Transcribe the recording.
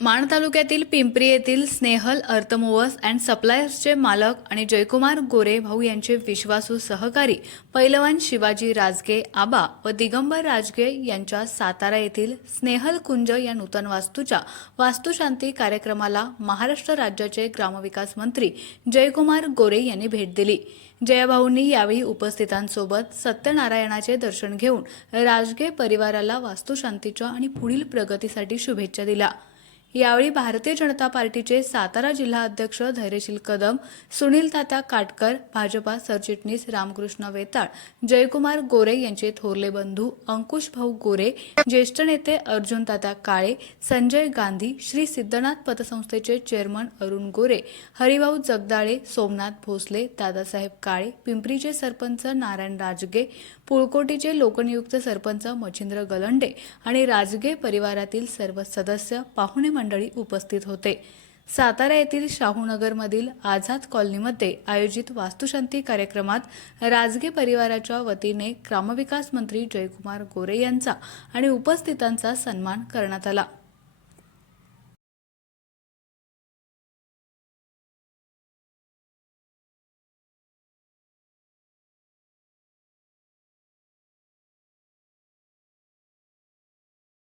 माण तालुक्यातील पिंपरी येथील स्नेहल अर्थमूव्हर्स अँड सप्लायर्सचे मालक आणि जयकुमार गोरे भाऊ यांचे विश्वासू सहकारी पैलवान शिवाजी राजगे आबा व दिगंबर राजगे यांच्या सातारा येथील स्नेहल कुंज या नूतन वास्तूच्या वास्तुशांती कार्यक्रमाला महाराष्ट्र राज्याचे ग्रामविकास मंत्री जयकुमार गोरे यांनी भेट दिली। जयभाऊंनी यावेळी उपस्थितांसोबत सत्यनारायणाचे दर्शन घेऊन राजगे परिवाराला वास्तुशांतीच्या आणि पुढील प्रगतीसाठी शुभेच्छा दिल्या। यावेळी भारतीय जनता पार्टीचे सातारा जिल्हा अध्यक्ष धैर्यशील कदम, सुनील तात्या काटकर, भाजपा सरचिटणीस रामकृष्ण वेताळ, जयकुमार गोरे यांचे थोरले बंधू अंकुश भाऊ गोरे, ज्येष्ठ नेते अर्जुन तात्या काळे, संजय गांधी, श्री सिद्धनाथ पतसंस्थेचे चेअरमन अरुण गोरे, हरिभाऊ जगदाळे, सोमनाथ भोसले, दादासाहेब काळे, पिंपरीचे सरपंच नारायण राजगे, पुळकोटीचे लोकनियुक्त सरपंच मच्छिंद्र गलंडे आणि राजगे परिवारातील सर्व सदस्य पाहुणे मंडळी उपस्थित होते। सातारा येथील शाहूनगरमधील आझाद कॉलनीमध्ये आयोजित वास्तुशांती कार्यक्रमात राजगे परिवाराच्या वतीने ग्रामविकास मंत्री जयकुमार गोरे यांचा आणि उपस्थितांचा सन्मान करण्यात आला।